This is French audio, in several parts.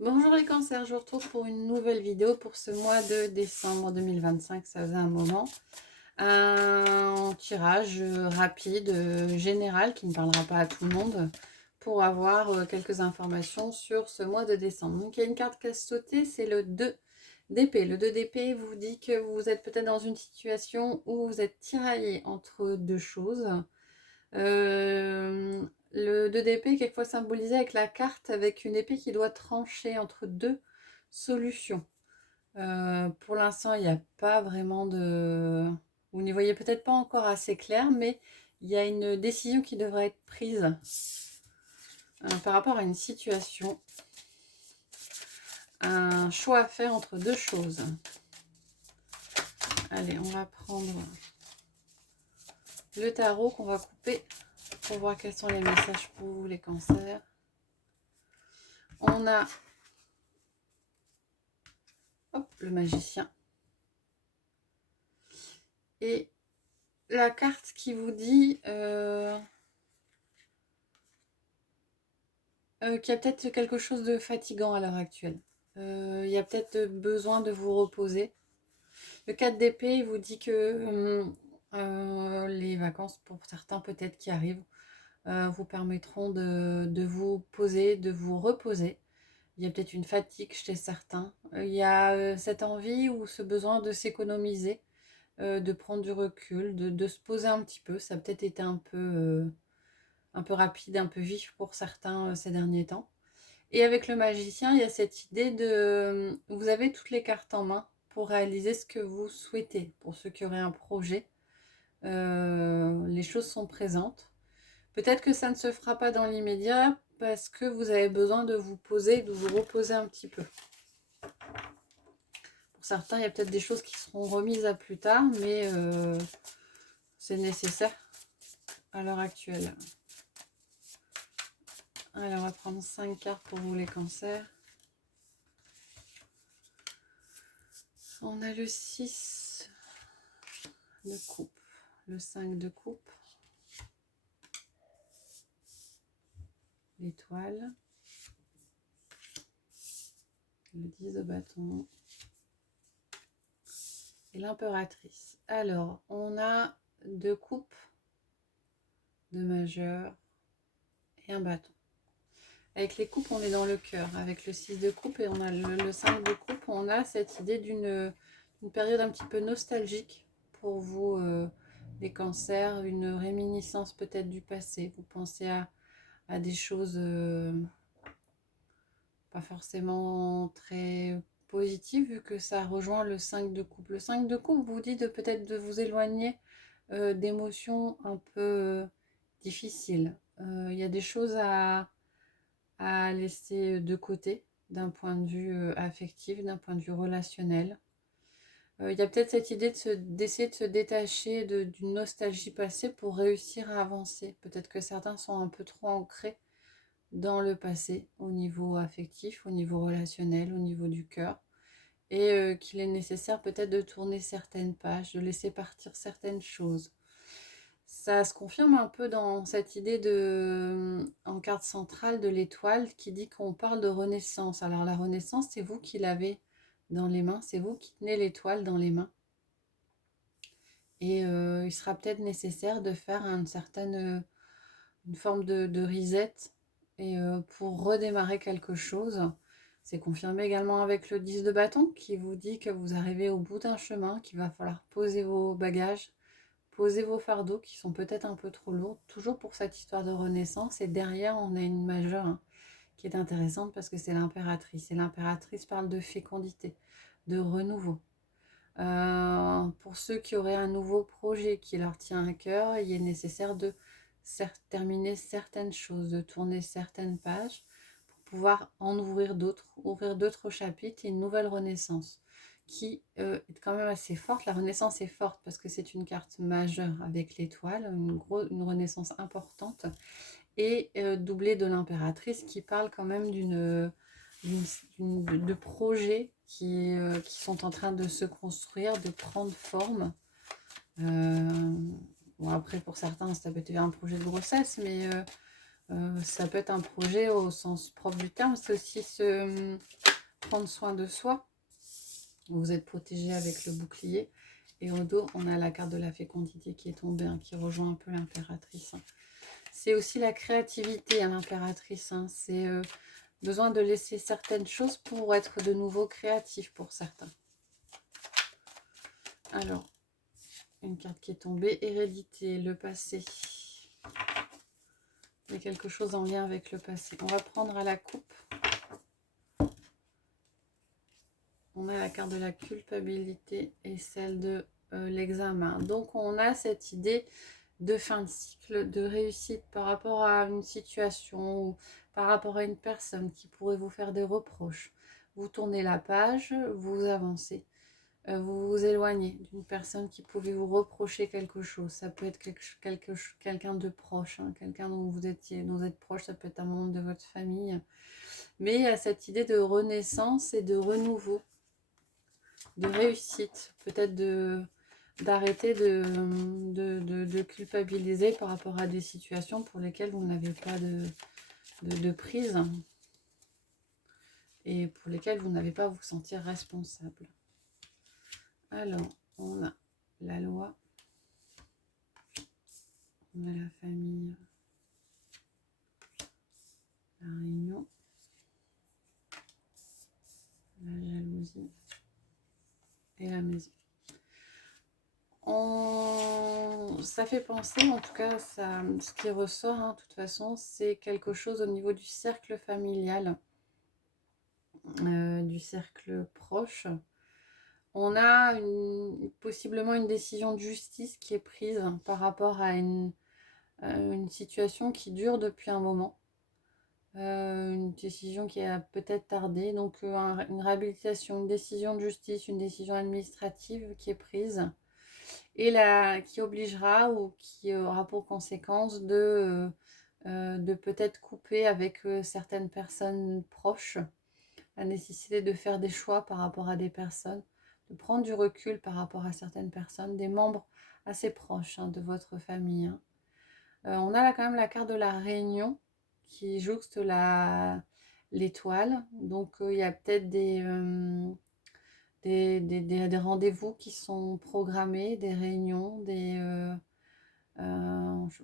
Bonjour les cancers, je vous retrouve pour une nouvelle vidéo pour ce mois de décembre 2025, ça faisait un moment. Un tirage rapide, général, qui ne parlera pas à tout le monde, pour avoir quelques informations sur ce mois de décembre. Donc il y a une carte qui a sauté, c'est le 2 d'épée. Le 2 d'épée vous dit que vous êtes peut-être dans une situation où vous êtes tiraillé entre deux choses. Le 2 d'épée, quelquefois symbolisé avec la carte, avec une épée qui doit trancher entre deux solutions. Pour l'instant, il n'y a pas vraiment de... Vous n'y voyez peut-être pas encore assez clair, mais il y a une décision qui devrait être prise par rapport à une situation. Un choix à faire entre deux choses. Allez, on va prendre le tarot qu'on va couper pour voir quels sont les messages pour vous, les cancers. On a le magicien. Et la carte qui vous dit qu'il y a peut-être quelque chose de fatigant à l'heure actuelle. Il y a peut-être besoin de vous reposer. Le 4 d'épée vous dit que les vacances, pour certains peut-être qui arrivent, vous permettront de vous poser, de vous reposer. Il y a peut-être une fatigue chez certains. Il y a cette envie ou ce besoin de s'économiser, de prendre du recul, de se poser un petit peu. Ça a peut-être été un peu rapide, un peu vif pour certains ces derniers temps. Et avec le magicien, il y a cette idée de... Vous avez toutes les cartes en main pour réaliser ce que vous souhaitez. Pour ceux qui auraient un projet, les choses sont présentes. Peut-être que ça ne se fera pas dans l'immédiat parce que vous avez besoin de vous poser, de vous reposer un petit peu. Pour certains, il y a peut-être des choses qui seront remises à plus tard, mais c'est nécessaire à l'heure actuelle. Allez, on va prendre 5 cartes pour vous les cancers. On a le 6 de coupe, le 5 de coupe, l'étoile, le 10 de bâton et l'impératrice. Alors, on a 2 coupes, 2 majeurs et un bâton. Avec les coupes, on est dans le cœur. Avec le 6 de coupe et on a le 5 de coupe, on a cette idée d'une période un petit peu nostalgique pour vous, les cancers, une réminiscence peut-être du passé. Vous pensez à des choses pas forcément très positives vu que ça rejoint le 5 de coupe. Le 5 de coupe vous dit de peut-être de vous éloigner d'émotions un peu difficiles. Il y a des choses à laisser de côté d'un point de vue affectif, d'un point de vue relationnel. Il y a peut-être cette idée d'essayer de se détacher d'une nostalgie passée pour réussir à avancer. Peut-être que certains sont un peu trop ancrés dans le passé, au niveau affectif, au niveau relationnel, au niveau du cœur, et qu'il est nécessaire peut-être de tourner certaines pages, de laisser partir certaines choses. Ça se confirme un peu dans cette idée en carte centrale de l'étoile qui dit qu'on parle de renaissance. Alors la renaissance, c'est vous qui l'avez dans les mains, c'est vous qui tenez l'étoile dans les mains. Et il sera peut-être nécessaire de faire une forme de reset et pour redémarrer quelque chose. C'est confirmé également avec le 10 de bâton qui vous dit que vous arrivez au bout d'un chemin, qu'il va falloir poser vos bagages, poser vos fardeaux qui sont peut-être un peu trop lourds, toujours pour cette histoire de renaissance. Et derrière, on a une majeure qui est intéressante parce que c'est l'impératrice. Et l'impératrice parle de fécondité, de renouveau. Pour ceux qui auraient un nouveau projet qui leur tient à cœur, il est nécessaire de terminer certaines choses, de tourner certaines pages pour pouvoir en ouvrir d'autres chapitres et une nouvelle renaissance qui est quand même assez forte. La renaissance est forte parce que c'est une carte majeure avec l'étoile, une renaissance importante et doublée de l'impératrice qui parle quand même de projets qui sont en train de se construire, de prendre forme. Bon, après, pour certains, ça peut être un projet de grossesse, mais Ça peut être un projet au sens propre du terme, c'est aussi prendre soin de soi. Vous êtes protégé avec le bouclier. Et au dos, on a la carte de la fécondité qui est tombée, hein, qui rejoint un peu l'impératrice. C'est aussi la créativité à l'impératrice. C'est besoin de laisser certaines choses pour être de nouveau créatif pour certains. Alors, une carte qui est tombée, hérédité, le passé. Il y a quelque chose en lien avec le passé. On va prendre à la coupe. On a la carte de la culpabilité et celle de l'examen. Donc, on a cette idée de fin de cycle, de réussite par rapport à une situation ou par rapport à une personne qui pourrait vous faire des reproches. Vous tournez la page, vous avancez. Vous vous éloignez d'une personne qui pouvait vous reprocher quelque chose. Ça peut être quelqu'un de proche, hein, quelqu'un dont vous êtes proche, ça peut être un membre de votre famille. Mais il y a cette idée de renaissance et de renouveau, de réussite, peut-être d'arrêter de culpabiliser par rapport à des situations pour lesquelles vous n'avez pas de prise et pour lesquelles vous n'avez pas à vous sentir responsable. Alors, on a la loi, on a la famille, la réunion, la jalousie et la maison. Ça fait penser, en tout cas, ce qui ressort, hein, de toute façon, c'est quelque chose au niveau du cercle familial, du cercle proche. On a possiblement une décision de justice qui est prise par rapport à une situation qui dure depuis un moment. Une décision qui a peut-être tardé. Donc une réhabilitation, une décision de justice, une décision administrative qui est prise. Et qui obligera ou qui aura pour conséquence de peut-être couper avec certaines personnes proches. La nécessité de faire des choix par rapport à des personnes, de prendre du recul par rapport à certaines personnes, des membres assez proches, hein, de votre famille. Hein. On a là quand même la carte de la réunion qui jouxte l'étoile. Donc il y a peut-être des rendez-vous qui sont programmés, des réunions, je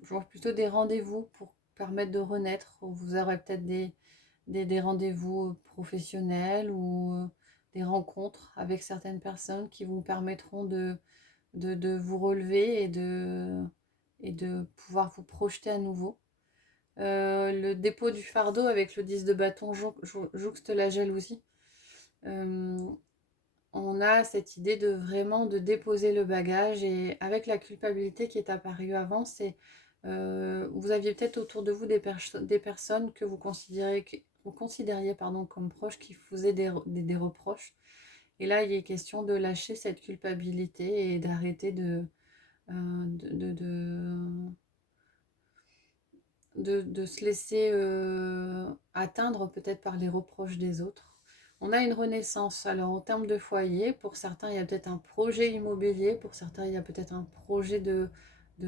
vois plutôt des rendez-vous pour permettre de renaître. Vous aurez peut-être des rendez-vous professionnels ou des rencontres avec certaines personnes qui vous permettront de vous relever et de pouvoir vous projeter à nouveau. Le dépôt du fardeau avec le 10 de bâton jouxte la jalousie. On a cette idée de vraiment de déposer le bagage et avec la culpabilité qui est apparue avant, c'est vous aviez peut-être autour de vous des personnes que vous considériez comme proches qui vous faisaient des reproches. Et là, il est question de lâcher cette culpabilité et d'arrêter de se laisser atteindre peut-être par les reproches des autres. On a une renaissance. Alors, en termes de foyer, pour certains, il y a peut-être un projet immobilier. Pour certains, il y a peut-être un projet de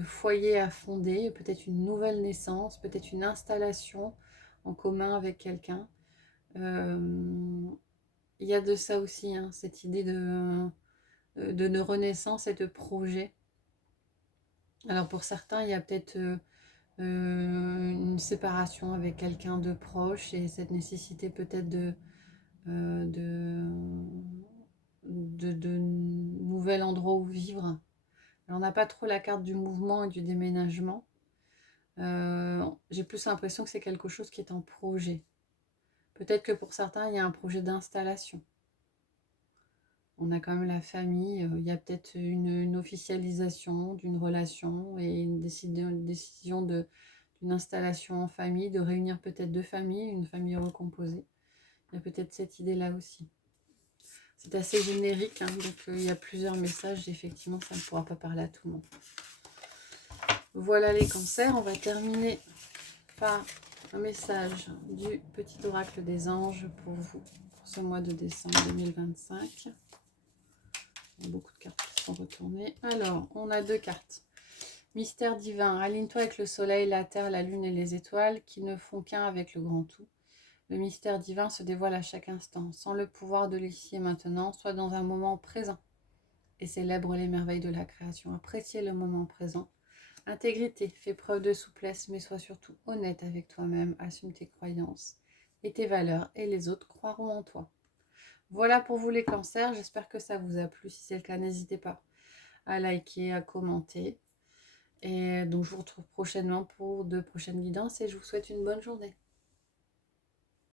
foyer à fonder. Peut-être une nouvelle naissance. Peut-être une installation en commun avec quelqu'un. Il y a de ça aussi, hein, cette idée de renaissance et de projet. Alors, pour certains, il y a peut-être une séparation avec quelqu'un de proche et cette nécessité peut-être de nouvel endroit où vivre. Alors, on n'a pas trop la carte du mouvement et du déménagement. J'ai plus l'impression que c'est quelque chose qui est en projet. Peut-être que pour certains, il y a un projet d'installation. On a quand même la famille, il y a peut-être une officialisation d'une relation et une décision d'une installation en famille, de réunir peut-être deux familles, une famille recomposée. Il y a peut-être cette idée-là aussi. C'est assez générique, hein, donc il y a plusieurs messages. Effectivement, ça ne pourra pas parler à tout le monde. Voilà les cancers. On va terminer par un message du petit oracle des anges pour vous, pour ce mois de décembre 2025. Il y a beaucoup de cartes qui sont retournées. Alors, on a deux cartes. Mystère divin, aligne-toi avec le soleil, la terre, la lune et les étoiles qui ne font qu'un avec le grand tout. Le mystère divin se dévoile à chaque instant, sans le pouvoir de l'ici et maintenant, sois dans un moment présent et célèbre les merveilles de la création. Appréciez le moment présent. Intégrité, fais preuve de souplesse, mais sois surtout honnête avec toi-même, assume tes croyances et tes valeurs, et les autres croiront en toi. Voilà pour vous les cancers, j'espère que ça vous a plu. Si c'est le cas, n'hésitez pas à liker, à commenter. Et donc je vous retrouve prochainement pour de prochaines guidances et je vous souhaite une bonne journée.